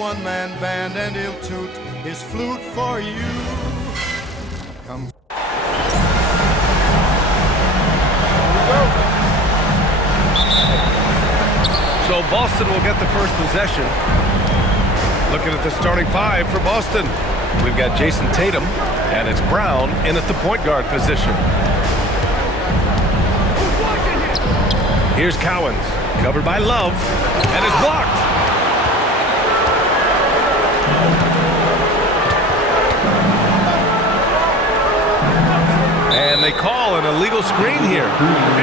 one-man band, and he'll toot his flute for you. Come. So Boston will get the first possession. Looking at the starting five for Boston. We've got Jason Tatum, and it's Brown in at the point guard position. Here's Cowens, covered by Love, and is blocked. And they call an illegal screen here.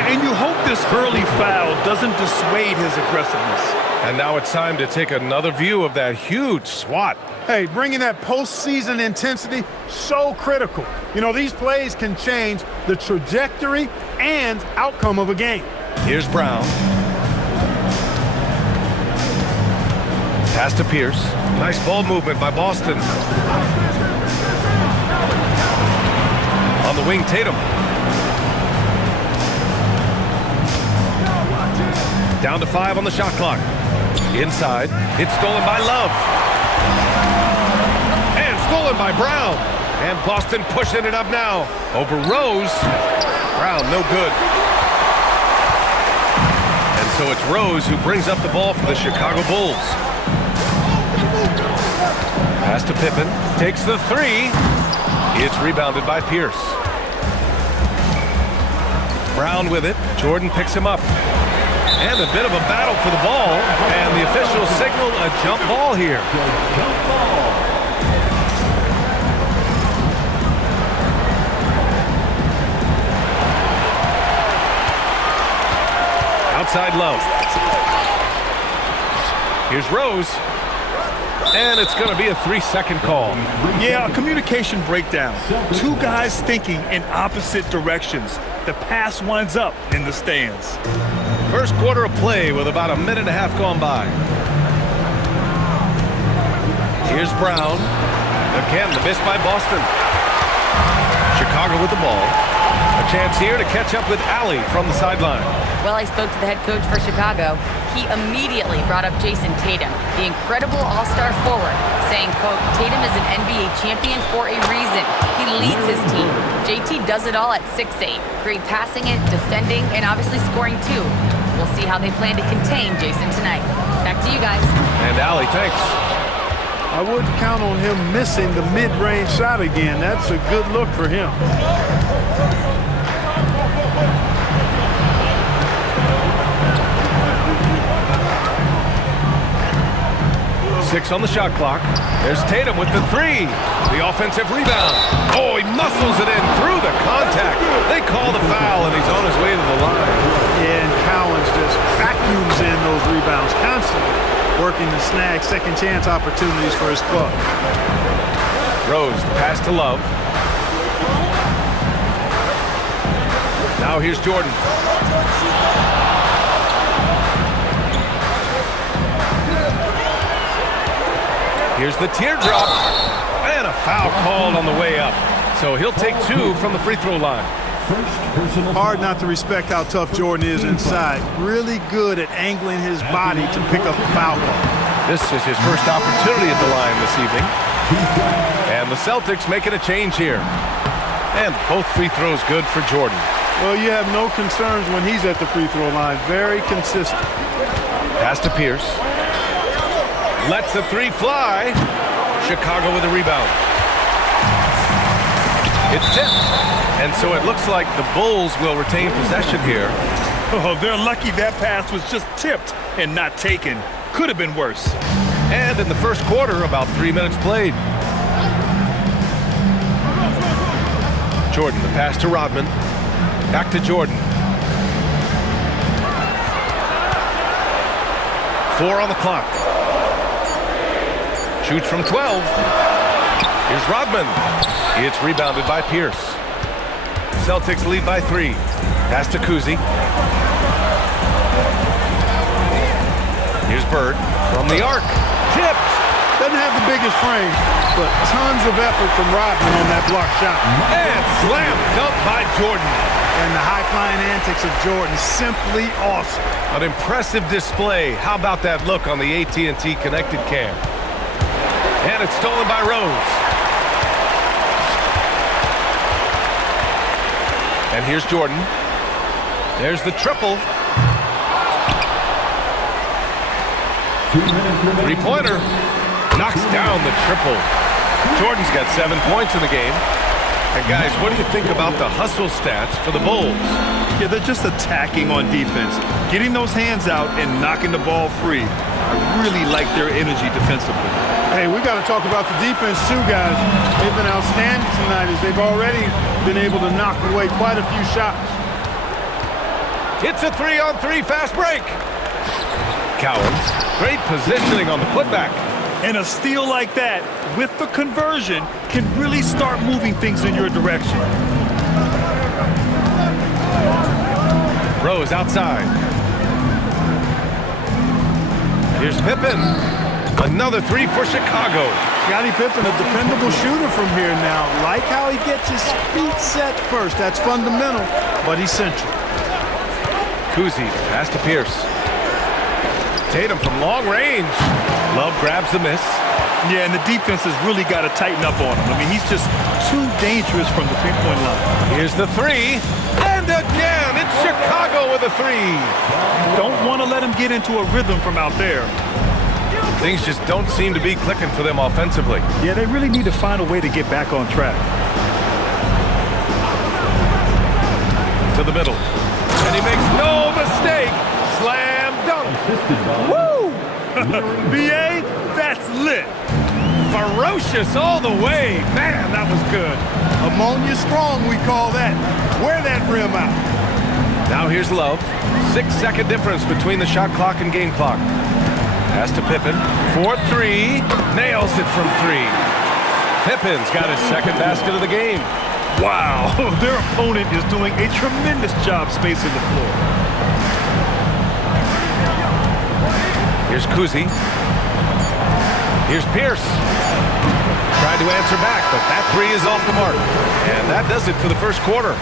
And you hope this early foul doesn't dissuade his aggressiveness. And now it's time to take another view of that huge swat. Hey, bringing that postseason intensity, so critical. You know, these plays can change the trajectory and outcome of a game. Here's Brown. Pass to Pierce. Nice ball movement by Boston. On the wing, Tatum. Down to 5 on the shot clock. Inside, it's stolen by Love. And stolen by Brown. And Boston pushing it up now. Over Rose. Brown, no good. And so it's Rose who brings up the ball for the Chicago Bulls. Pass to Pippen. Takes the three. It's rebounded by Pierce. Brown with it. Jordan picks him up. And a bit of a battle for the ball. And the officials signal a jump ball here. Jump ball. Outside Love. Here's Rose. And it's going to be a 3-second call. Yeah, a communication breakdown. Two guys thinking in opposite directions. The pass winds up in the stands. First quarter of play with about a minute and a half gone by. Here's Brown. Again, the miss by Boston. Chicago with the ball. A chance here to catch up with Allie from the sideline. Well, I spoke to the head coach for Chicago. He immediately brought up Jason Tatum, the incredible all-star forward, saying, quote, Tatum is an NBA champion for a reason. He leads his team. JT does it all at 6'8", great passing it, defending, and obviously scoring too. We'll see how they plan to contain Jason tonight. Back to you guys. And Allie, thanks. I wouldn't count on him missing the mid-range shot again. That's a good look for him. 6 on the shot clock. There's Tatum with the three. The offensive rebound. Oh, he muscles it in through the contact. They call the foul, and he's on his way to the line. Yeah, and Cowens just vacuums in those rebounds constantly, working to snag second chance opportunities for his club. Rose, the pass to Love. Now here's Jordan. Here's the teardrop, and a foul called on the way up. So he'll take 2 from the free throw line. Hard not to respect how tough Jordan is inside. Really good at angling his body to pick up the foul call. This is his first opportunity at the line this evening. And the Celtics making a change here. And both free throws good for Jordan. Well, you have no concerns when he's at the free throw line. Very consistent. Pass to Pierce. Lets the three fly. Chicago with a rebound. It's tipped. And so it looks like the Bulls will retain possession here. Oh, they're lucky that pass was just tipped and not taken. Could have been worse. And in the first quarter, about 3 minutes played. Jordan, the pass to Rodman. Back to Jordan. 4 on the clock. Shoots from 12. Here's Rodman. It's rebounded by Pierce. Celtics lead by 3. Pass to Kuzi. Here's Bird from the arc. Tipped. Doesn't have the biggest frame, but tons of effort from Rodman on that block shot. And slam dunk by Jordan. And the high-flying antics of Jordan, simply awesome. An impressive display. How about that look on the AT&T connected cam? And it's stolen by Rose. And here's Jordan. There's the triple. Three-pointer. Knocks down the triple. Jordan's got 7 points in the game. And guys, what do you think about the hustle stats for the Bulls? Yeah, they're just attacking on defense, getting those hands out and knocking the ball free. I really like their energy defensively. Hey, we got to talk about the defense too, guys. They've been outstanding tonight as they've already been able to knock away quite a few shots. It's a 3-on-3 fast break. Cowens, great positioning on the putback. And a steal like that, with the conversion, can really start moving things in your direction. Rose outside. Here's Pippen. Another three for Chicago. Scottie Pippen, a dependable shooter from here now. Like how he gets his feet set first. That's fundamental, but essential. Kuzi, pass to Pierce. Tatum from long range. Love grabs the miss. Yeah, and the defense has really got to tighten up on him. I mean, he's just too dangerous from the three-point line. Here's the three. And again, it's Chicago with a three. Don't want to let him get into a rhythm from out there. Things just don't seem to be clicking for them offensively. Yeah, they really need to find a way to get back on track. To the middle. And he makes no mistake. Slam dunk. Woo! B.A., that's lit. Ferocious all the way. Man, that was good. Ammonia strong, we call that. Wear that rim out. Now here's Love. 6-second difference between the shot clock and game clock. Pass to Pippen. 4-3. Nails it from three. Pippen's got his second basket of the game. Wow, their opponent is doing a tremendous job spacing the floor. Here's Kuzi. Here's Pierce. Tried to answer back, but that three is off the mark. And that does it for the first quarter.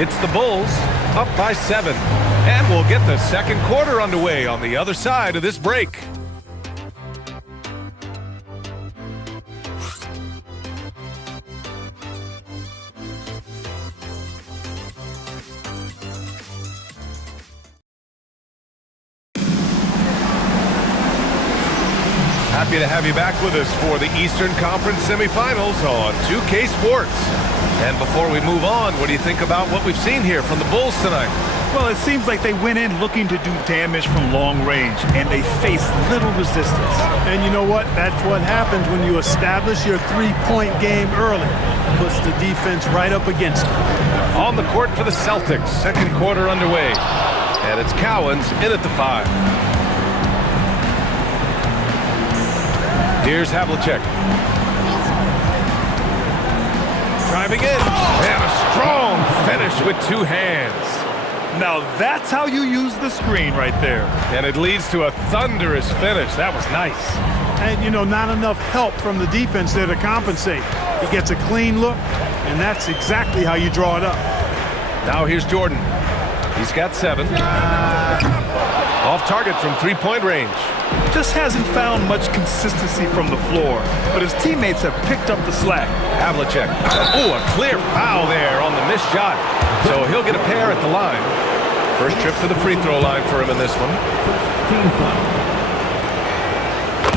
It's the Bulls up by 7. And we'll get the second quarter underway on the other side of this break. Happy to have you back with us for the Eastern Conference semifinals on 2K Sports. And before we move on, what do you think about what we've seen here from the Bulls tonight? Well, it seems like they went in looking to do damage from long range, and they faced little resistance. And you know what? That's what happens when you establish your three-point game early. Puts the defense right up against it. On the court for the Celtics, second quarter underway. And it's Cowens in at the 5. Here's Havlicek. Driving in. And a strong finish with two hands. Now that's how you use the screen right there. And it leads to a thunderous finish. That was nice. And, you know, not enough help from the defense there to compensate. He gets a clean look, and that's exactly how you draw it up. Now here's Jordan. He's got 7. Off target from three-point range. Just hasn't found much consistency from the floor, but his teammates have picked up the slack. Havlicek. Oh, a clear foul there on the missed shot. So he'll get a pair at the line. First trip to the free throw line for him in this one.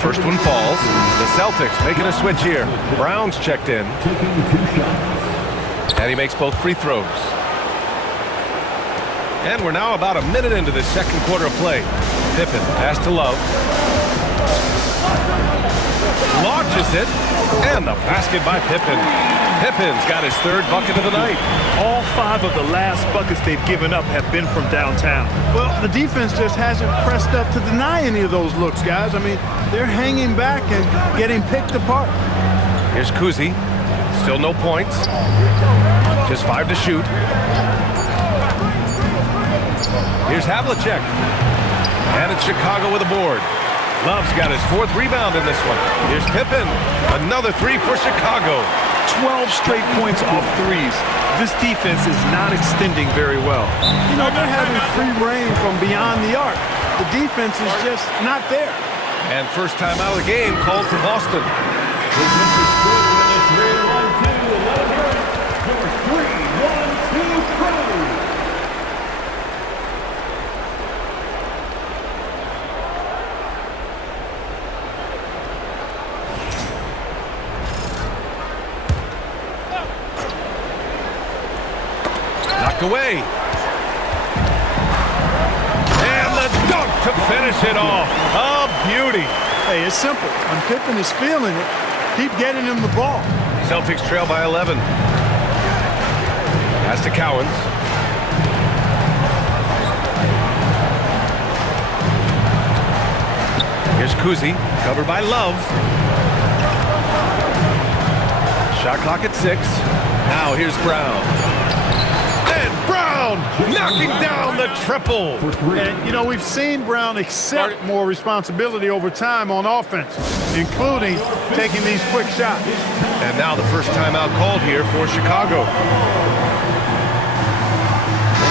First one falls. The Celtics making a switch here. Brown's checked in. And he makes both free throws. And we're now about a minute into this second quarter of play. Pippen, pass to Love. Launches it. And the basket by Pippen. Pippen's got his third bucket of the night. All 5 of the last buckets they've given up have been from downtown. Well, the defense just hasn't pressed up to deny any of those looks, guys. I mean, they're hanging back and getting picked apart. Here's Kuzi. Still no points. Just 5 to shoot. Here's Havlicek. And it's Chicago with a board. Love's got his 4th rebound in this one. Here's Pippen. Another 3 for Chicago. 12 straight points off threes. This defense is not extending very well. You know, they're having free reign from beyond the arc. The defense is just not there. And first time out of the game called for Boston. Knocked away. And the dunk to finish it off. A beauty. Hey, it's simple. When Pippen is feeling it, keep getting him the ball. Celtics trail by 11. Pass to Cowens. Here's Kuzi, covered by Love. Shot clock at 6. Now here's Brown. And Brown knocking down the triple. And, you know, we've seen Brown accept more responsibility over time on offense, including taking these quick shots. And now the first timeout called here for Chicago.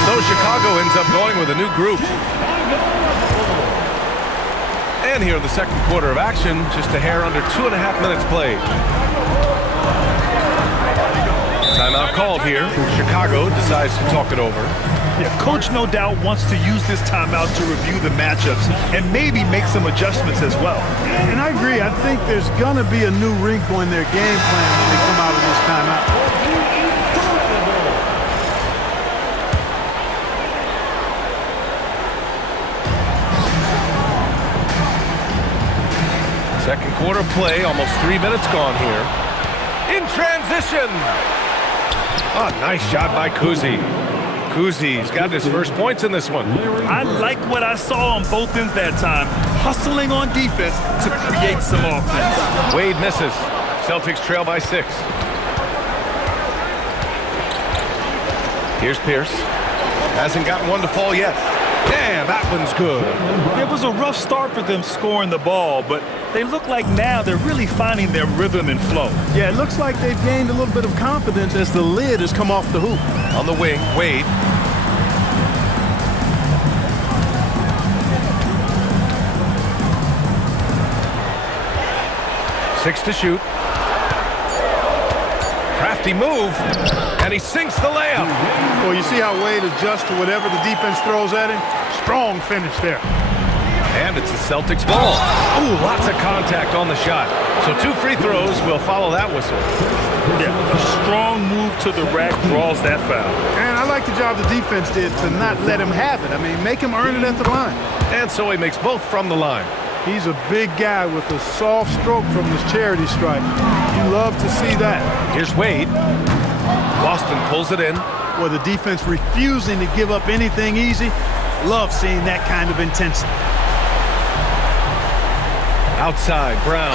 So Chicago ends up going with a new group. And here in the second quarter of action, just a hair under 2.5 minutes played. Timeout called here. Chicago decides to talk it over. Yeah, coach no doubt wants to use this timeout to review the matchups and maybe make some adjustments as well. And I agree. I think there's going to be a new wrinkle in their game plan when they come out of this timeout. Second quarter play, almost 3 minutes gone here. In transition. Oh, nice shot by Kuzi. Kuzi's got his first points in this one. I like what I saw on both ends that time, hustling on defense to create some offense. Wade misses. Celtics trail by 6. Here's Pierce. Hasn't gotten one to fall yet. Yeah, that one's good. It was a rough start for them scoring the ball, but they look like now they're really finding their rhythm and flow. Yeah, it looks like they've gained a little bit of confidence as the lid has come off the hoop. On the wing, Wade. Six to shoot. Crafty move, and he sinks the layup. Well, you see how Wade adjusts to whatever the defense throws at him? Strong finish there. And it's the Celtics ball. Ooh, lots of contact on the shot. So 2 free throws will follow that whistle. Yeah, a strong move to the rack draws that foul. And I like the job the defense did to not let him have it. I mean, make him earn it at the line. And so he makes both from the line. He's a big guy with a soft stroke from his charity stripe. You love to see that. Here's Wade. Boston pulls it in. Well, the defense refusing to give up anything easy. Love seeing that kind of intensity. Outside, Brown.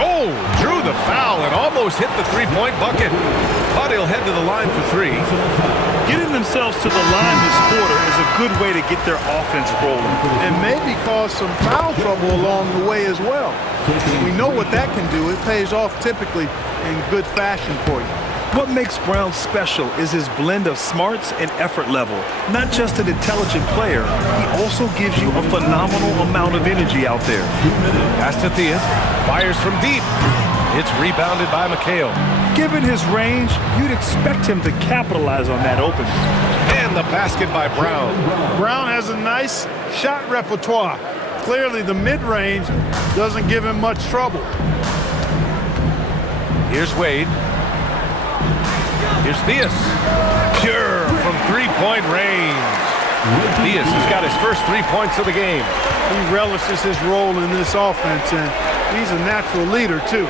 Oh, drew the foul and almost hit the three-point bucket. But he'll head to the line for 3. Getting themselves to the line this quarter is a good way to get their offense rolling. And maybe cause some foul trouble along the way as well. We know what that can do. It pays off typically in good fashion for you. What makes Brown special is his blend of smarts and effort level. Not just an intelligent player, he also gives you a phenomenal amount of energy out there. Pass to Theus. Fires from deep. It's rebounded by McHale. Given his range, you'd expect him to capitalize on that opening. And the basket by Brown. Brown has a nice shot repertoire. Clearly the mid-range doesn't give him much trouble. Here's Wade. Here's Theus. Pure from three-point range. Theus has got his first 3 points of the game. He relishes his role in this offense, and he's a natural leader, too.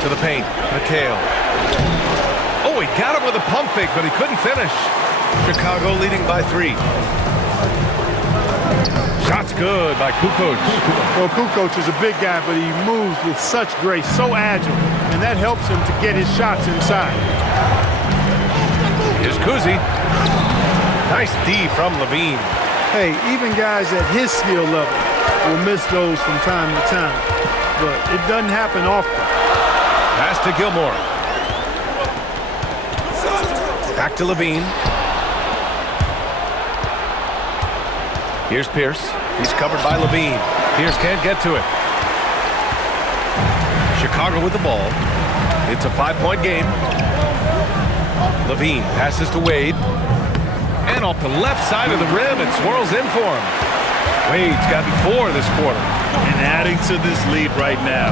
To the paint. McHale. Oh, he got him with a pump fake, but he couldn't finish. Chicago leading by 3. Shot's good by Kukoc. Well, Kukoc is a big guy, but he moves with such grace, so agile, and that helps him to get his shots inside. Here's Kuzi. Nice D from Levine. Hey, even guys at his skill level will miss those from time to time, but it doesn't happen often. Pass to Gilmore. Back to Levine. Here's Pierce. He's covered by Levine. Pierce can't get to it. Chicago with the ball. It's a 5-point game. Levine passes to Wade. And off the left side of the rim, it swirls in for him. Wade's gotten 4 this quarter. And adding to this lead right now,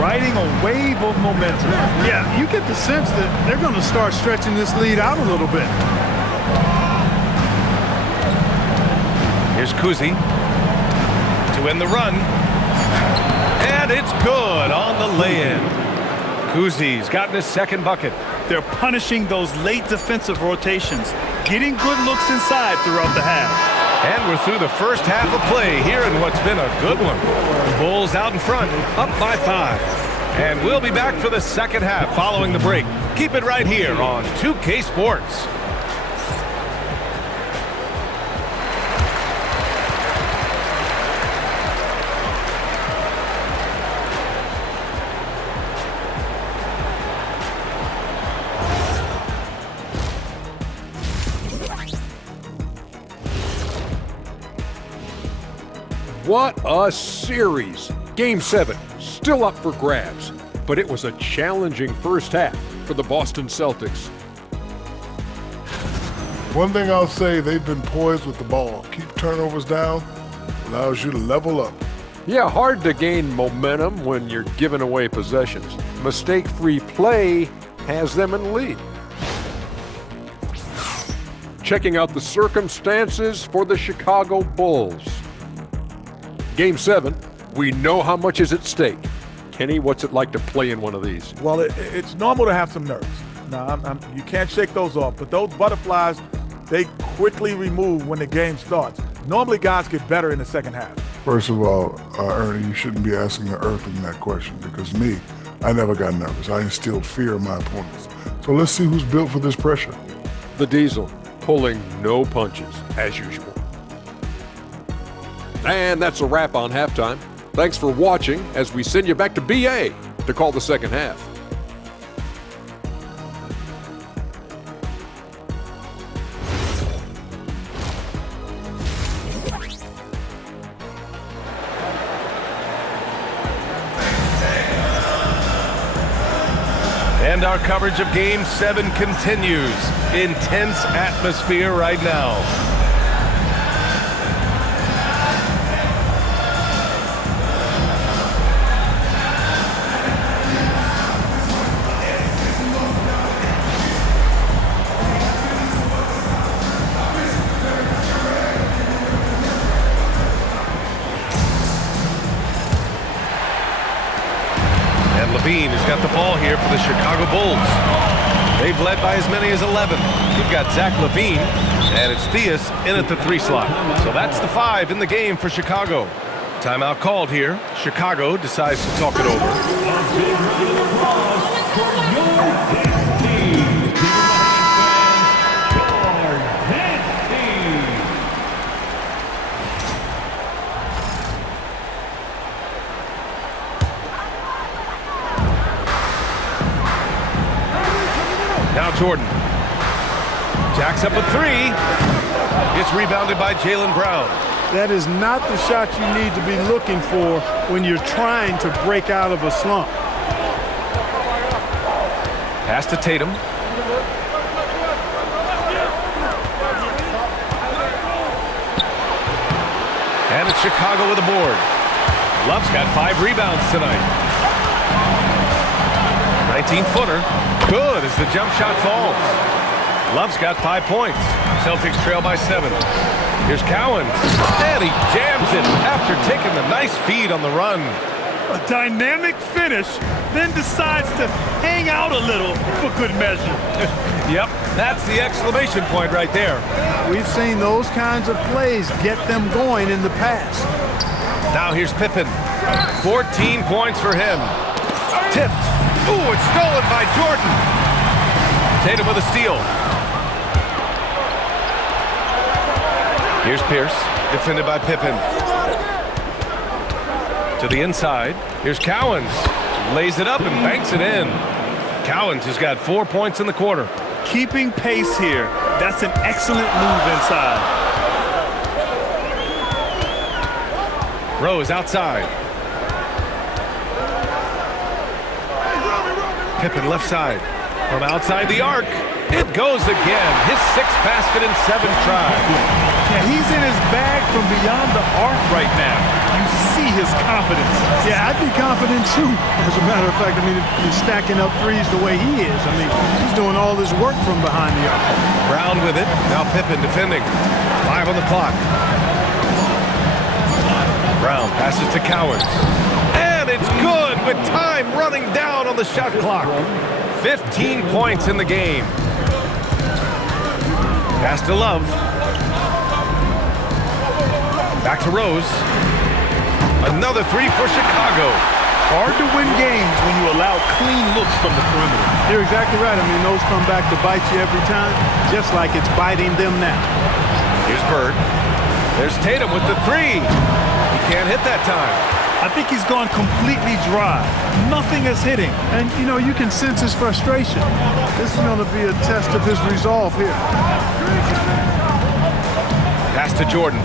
riding a wave of momentum. Yeah, you get the sense that they're going to start stretching this lead out a little bit. Here's Kuzi to end the run. And it's good on the lay-in. Kuzi's gotten his second bucket. They're punishing those late defensive rotations, getting good looks inside throughout the half. And we're through the first half of play here in what's been a good one. Bulls out in front, up by 5. And we'll be back for the second half following the break. Keep it right here on 2K Sports. What a series! Game 7, still up for grabs, but it was a challenging first half for the Boston Celtics. One thing I'll say, they've been poised with the ball. Keep turnovers down, allows you to level up. Yeah, hard to gain momentum when you're giving away possessions. Mistake-free play has them in the lead. Checking out the circumstances for the Chicago Bulls. Game 7, we know how much is at stake. Kenny, what's it like to play in one of these? Well, it's normal to have some nerves. Now, you can't shake those off, but those butterflies, they quickly remove when the game starts. Normally, guys get better in the second half. First of all, Ernie, you shouldn't be asking the Earthling that question because me, I never got nervous. I instilled fear in my opponents. So let's see who's built for this pressure. The Diesel, pulling no punches, as usual. And that's a wrap on halftime. Thanks for watching as we send you back to BA to call the second half. And our coverage of Game 7 continues. Intense atmosphere right now. Levine has got the ball here for the Chicago Bulls. They've led by as many as 11. We've got Zach Levine, and it's Theus in at the 3 slot. So that's the 5 in the game for Chicago. Timeout called here. Chicago decides to talk it over. Now Jordan. Jacks up a 3. It's rebounded by Jaylen Brown. That is not the shot you need to be looking for when you're trying to break out of a slump. Pass to Tatum. And it's Chicago with a board. Love's got 5 rebounds tonight. 19-footer. Good as the jump shot falls. Love's got 5 points. Celtics trail by 7. Here's Cowens. And he jams it after taking the nice feed on the run. A dynamic finish, then decides to hang out a little for good measure. Yep, that's the exclamation point right there. We've seen those kinds of plays get them going in the past. Now here's Pippen. 14 points for him. Tipped. Ooh, it's stolen by Jordan. Tatum with a steal. Here's Pierce, defended by Pippen. To the inside. Here's Cowens. Lays it up and banks it in. Cowens has got 4 points in the quarter. Keeping pace here. That's an excellent move inside. Rose outside. Pippen left side. From outside the arc. It goes again. His 6th basket in 7 tries. Yeah, he's in his bag from beyond the arc right now. You see his confidence. Yeah, I'd be confident too. As a matter of fact, I mean, if he's stacking up threes the way he is. I mean, he's doing all this work from behind the arc. Brown with it. Now Pippen defending. 5 on the clock. Brown passes to Cowens. And it's good with time running down on the shot clock. 15 points in the game. Pass to Love. Back to Rose. Another 3 for Chicago. Hard to win games when you allow clean looks from the perimeter. You're exactly right. I mean, those come back to bite you every time, just like it's biting them now. Here's Bird. There's Tatum with the 3. He can't hit that time. I think he's gone completely dry. Nothing is hitting. And, you know, you can sense his frustration. This is going to be a test of his resolve here. Pass to Jordan.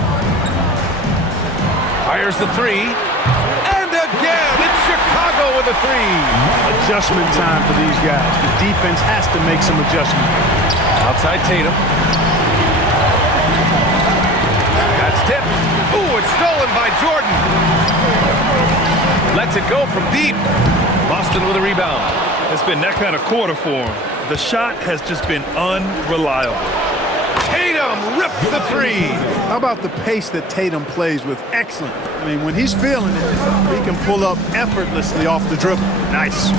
Fires the 3. And again, it's Chicago with a 3. Adjustment time for these guys. The defense has to make some adjustment. Outside Tatum. That's tipped. Ooh, it's stolen by Jordan. Lets it go from deep. Boston with a rebound. It's been that kind of quarter for him. The shot has just been unreliable. Tatum rips the 3. How about the pace that Tatum plays with? Excellent. I mean, when he's feeling it, he can pull up effortlessly off the dribble. Nice.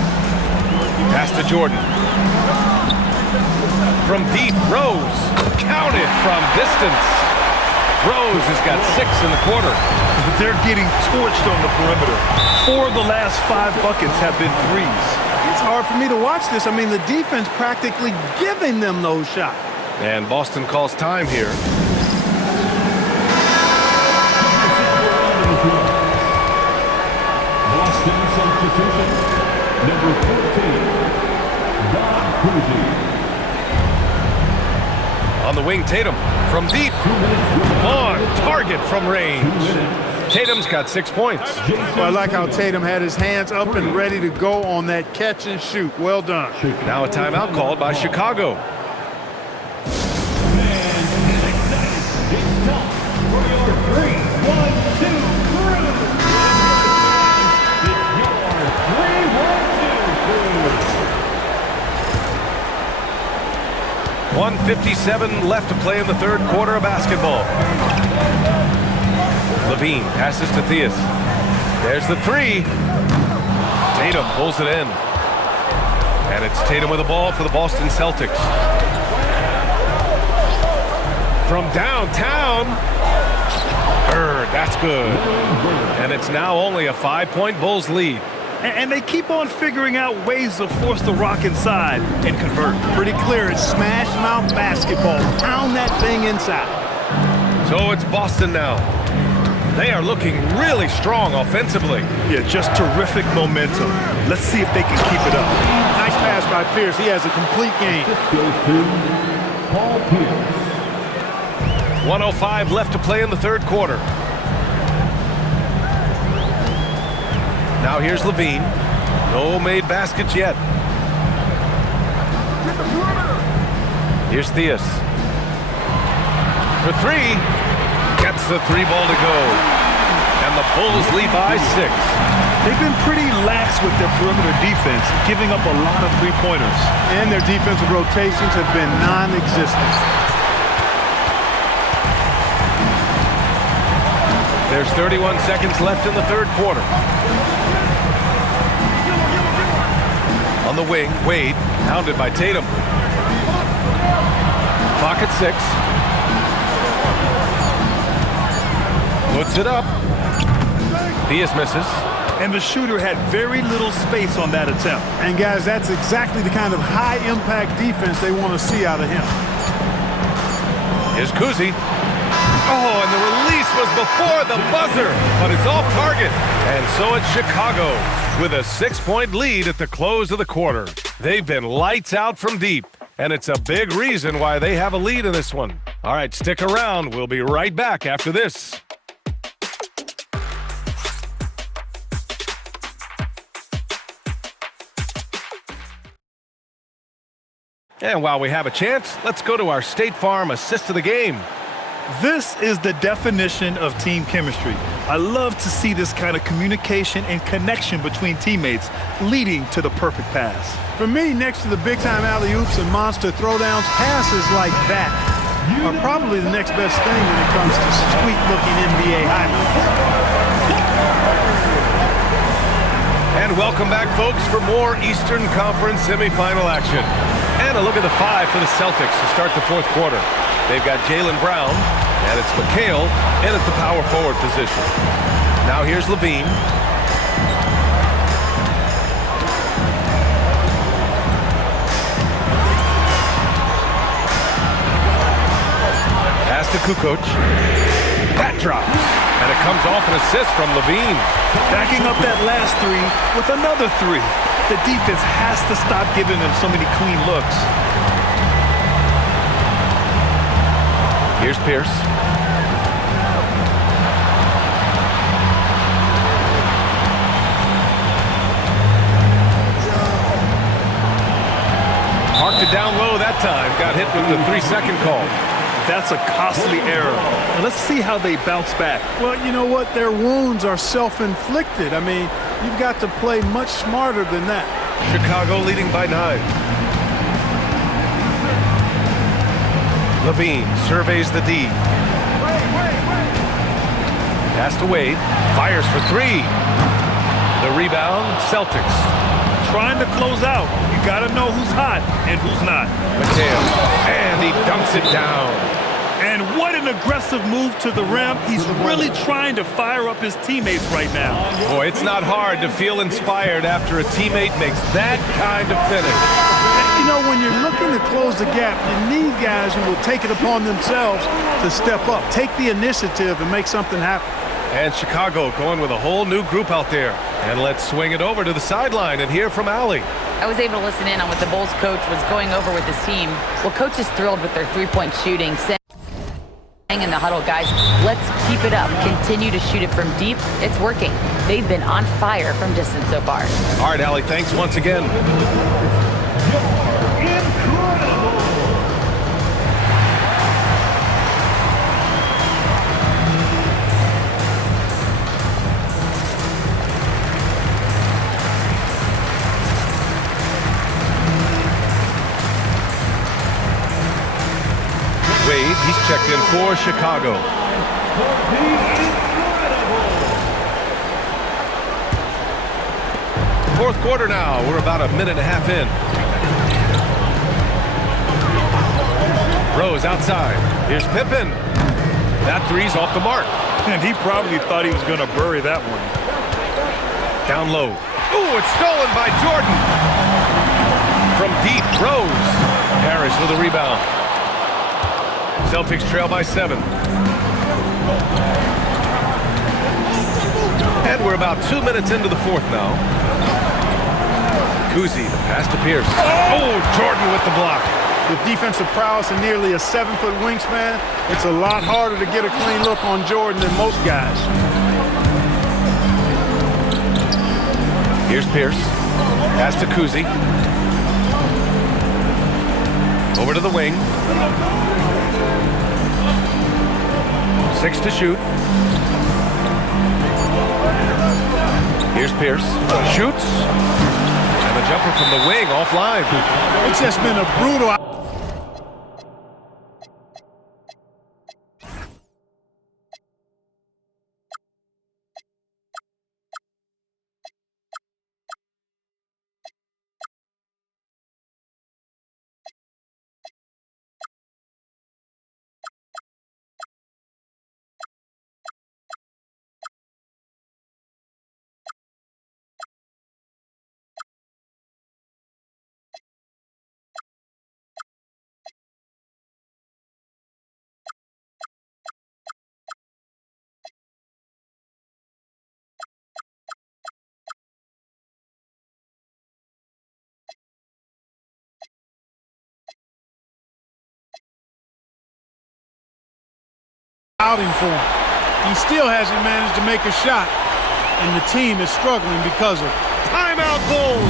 Pass to Jordan. From deep, Rose. Counted from distance. Rose has got 6 in the quarter. They're getting torched on the perimeter. 4 of the last 5 buckets have been threes. It's hard for me to watch this. I mean, the defense practically giving them those shots. And Boston calls time here. Boston substitution, number 14, Don Cousy. On the wing, Tatum from deep. On target from range. Tatum's got 6 points. Well, I like how Tatum had his hands up and ready to go on that catch and shoot. Well done. Now a timeout called by Chicago. It's time for your 3-1-2 crew. It's your 3-1-2 crew. 1:57 left to play in the 3rd quarter of basketball. Levine passes to Theus. There's the 3. Tatum pulls it in. And it's Tatum with the ball for the Boston Celtics. From downtown. That's good. And it's now only a 5-point Bulls lead. And they keep on figuring out ways to force the rock inside and convert. Pretty clear. It's smash mouth basketball. Pound that thing inside. So it's Boston now. They are looking really strong offensively. Yeah, just terrific momentum. Let's see if they can keep it up. Nice pass by Pierce. He has a complete game. This goes to Paul Pierce. 1:05 left to play in the 3rd quarter. Now here's Levine. No made baskets yet. Here's Theus. For 3. Gets the 3 ball to go. And the Bulls lead by 6. They've been pretty lax with their perimeter defense, giving up a lot of three-pointers. And their defensive rotations have been non-existent. There's 31 seconds left in the 3rd quarter. On the wing, Wade, hounded by Tatum. Clock at 6. Puts it up. Theus misses. And the shooter had very little space on that attempt. And guys, that's exactly the kind of high-impact defense they want to see out of him. Here's Cousy. Oh, and the release was before the buzzer, but it's off target. And so it's Chicago with a 6-point lead at the close of the quarter. They've been lights out from deep, and it's a big reason why they have a lead in this one. All right, stick around. We'll be right back after this. And while we have a chance, let's go to our State Farm assist of the game. This is the definition of team chemistry. I love to see this kind of communication and connection between teammates leading to the perfect pass. For me, next to the big-time alley-oops and monster throwdowns, passes like that are probably the next best thing when it comes to sweet-looking NBA highlights. And welcome back, folks, for more Eastern Conference semifinal action. And a look at the five for the Celtics to start the fourth quarter. They've got Jaylen Brown, and it's McHale in at the power forward position. Now here's Levine. Pass to Kukoc. That drops. And it comes off an assist from Levine. Backing up that last three with another three. The defense has to stop giving them so many clean looks. Here's Pierce. Parked it down low that time. Got hit with the 3-second call. That's a costly error. Now let's see how they bounce back. Well, you know what? Their wounds are self-inflicted. I mean, you've got to play much smarter than that. Chicago leading by 9. Levine surveys the D. Pass to Wade. Fires for 3. The rebound, Celtics. Trying to close out. You got to know who's hot and who's not. McHale. And he dunks it down. And what an aggressive move to the rim. He's really trying to fire up his teammates right now. Boy, it's not hard to feel inspired after a teammate makes that kind of finish. You know, when you're looking to close the gap, you need guys who will take it upon themselves to step up, take the initiative, and make something happen. And Chicago going with a whole new group out there. And let's swing it over to the sideline and hear from Allie. I was able to listen in on what the Bulls coach was going over with his team. Well, coach is thrilled with their three-point shooting. In the huddle, guys, let's keep it up. Continue to shoot it from deep. It's working. They've been on fire from distance so far. All right, Allie, thanks once again. Wade, he's checked in for Chicago. Fourth quarter now. We're about a minute and a half in. Rose outside. Here's Pippen. That three's off the mark. And he probably thought he was going to bury that one. Down low. Ooh, it's stolen by Jordan. From deep, Rose. Harris with a rebound. Celtics trail by 7. And we're about 2 minutes into the fourth now. Kuzi, pass to Pierce. Oh, Jordan with the block. With defensive prowess and nearly a 7-foot wingspan, it's a lot harder to get a clean look on Jordan than most guys. Here's Pierce. Pass to Kuzi. Over to the wing. 6 to shoot. Here's Pierce. Shoots. And the jumper from the wing offline. It's just been a brutal... outing for him. He still hasn't managed to make a shot, and the team is struggling because of it. Timeout, Bulls!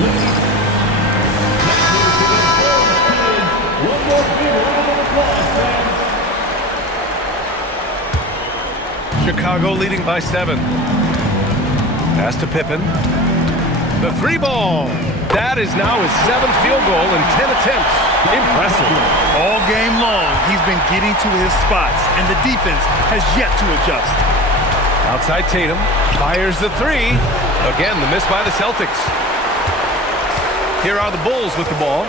Chicago leading by 7. Pass to Pippen. The 3 ball. That is now his 7th field goal in 10 attempts. Impressive. All game long, he's been getting to his spots, and the defense has yet to adjust. Outside Tatum. Fires the 3. Again, the miss by the Celtics. Here are the Bulls with the ball.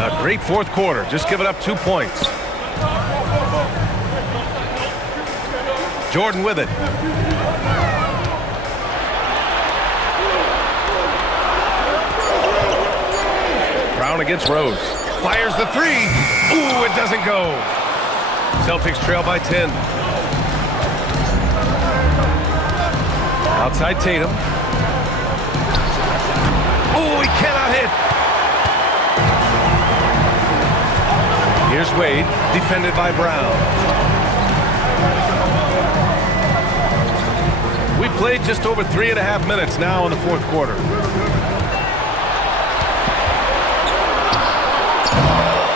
A great fourth quarter. Just giving up 2 points. Jordan with it. Brown against Rose. Fires the 3. Ooh, it doesn't go. Celtics trail by 10. Outside Tatum. Oh, he cannot hit. Here's Wade, defended by Brown. We played just over 3.5 minutes now in the fourth quarter.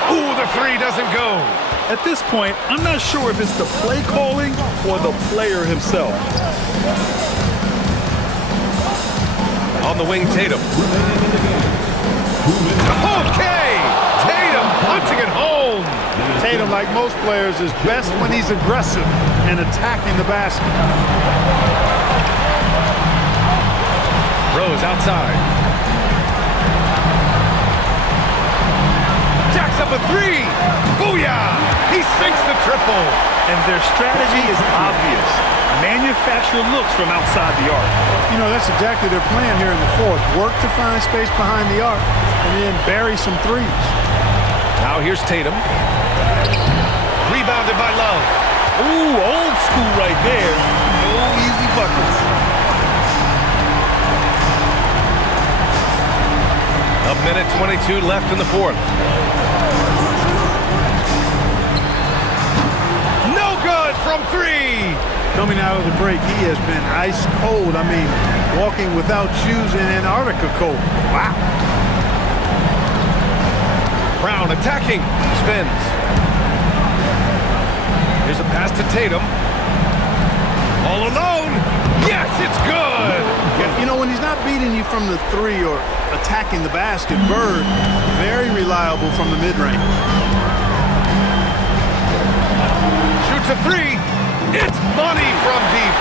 Ooh, the 3 doesn't go. At this point, I'm not sure if it's the play calling or the player himself. On the wing, Tatum. Okay! Tatum punching it home! Tatum, like most players, is best when he's aggressive and attacking the basket. Rose outside. Jacks up a 3! Booyah! He sinks the triple! And their strategy is obvious. Manufacture looks from outside the arc. You know, that's exactly their plan here in the fourth. Work to find space behind the arc and then bury some threes. Now here's Tatum. Rebounded by Love. Ooh, old school right there. No easy buckets. A minute 22 left in the fourth. No good from 3! Coming out of the break, he has been ice cold. I mean, walking without shoes in Antarctica cold. Wow. Brown attacking. Spins. Here's a pass to Tatum. All alone. Yes, it's good. Yeah, you know, when he's not beating you from the 3 or attacking the basket, Bird, very reliable from the mid-range. Shoots a 3. It's money from deep.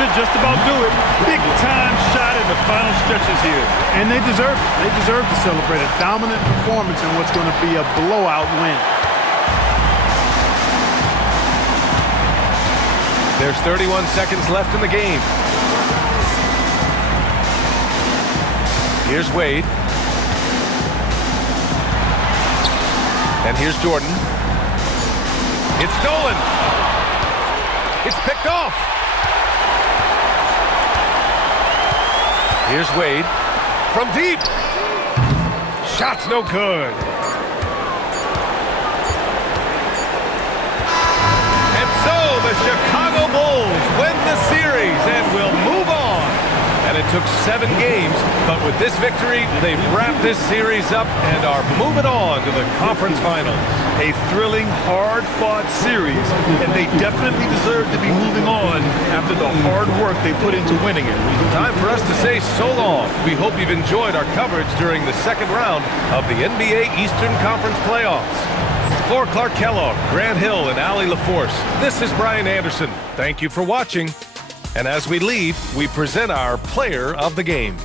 Should just about do it. Big time shot in the final stretches here. And they deserve it. They deserve to celebrate a dominant performance in what's going to be a blowout win. There's 31 seconds left in the game. Here's Wade. And here's Jordan. It's stolen. It's picked off. Here's Wade. From deep. Shot's no good. And so the Chicago Bulls win the series and will move on. And it took 7 games, but with this victory, they've wrapped this series up and are moving on to the conference finals. A thrilling, hard-fought series, and they definitely deserve to be moving on after the hard work they put into winning it. Time for us to say so long. We hope you've enjoyed our coverage during the second round of the NBA Eastern Conference playoffs. For Clark Kellogg, Grant Hill, and Allie LaForce, this is Brian Anderson. Thank you for watching. And as we leave, we present our player of the game.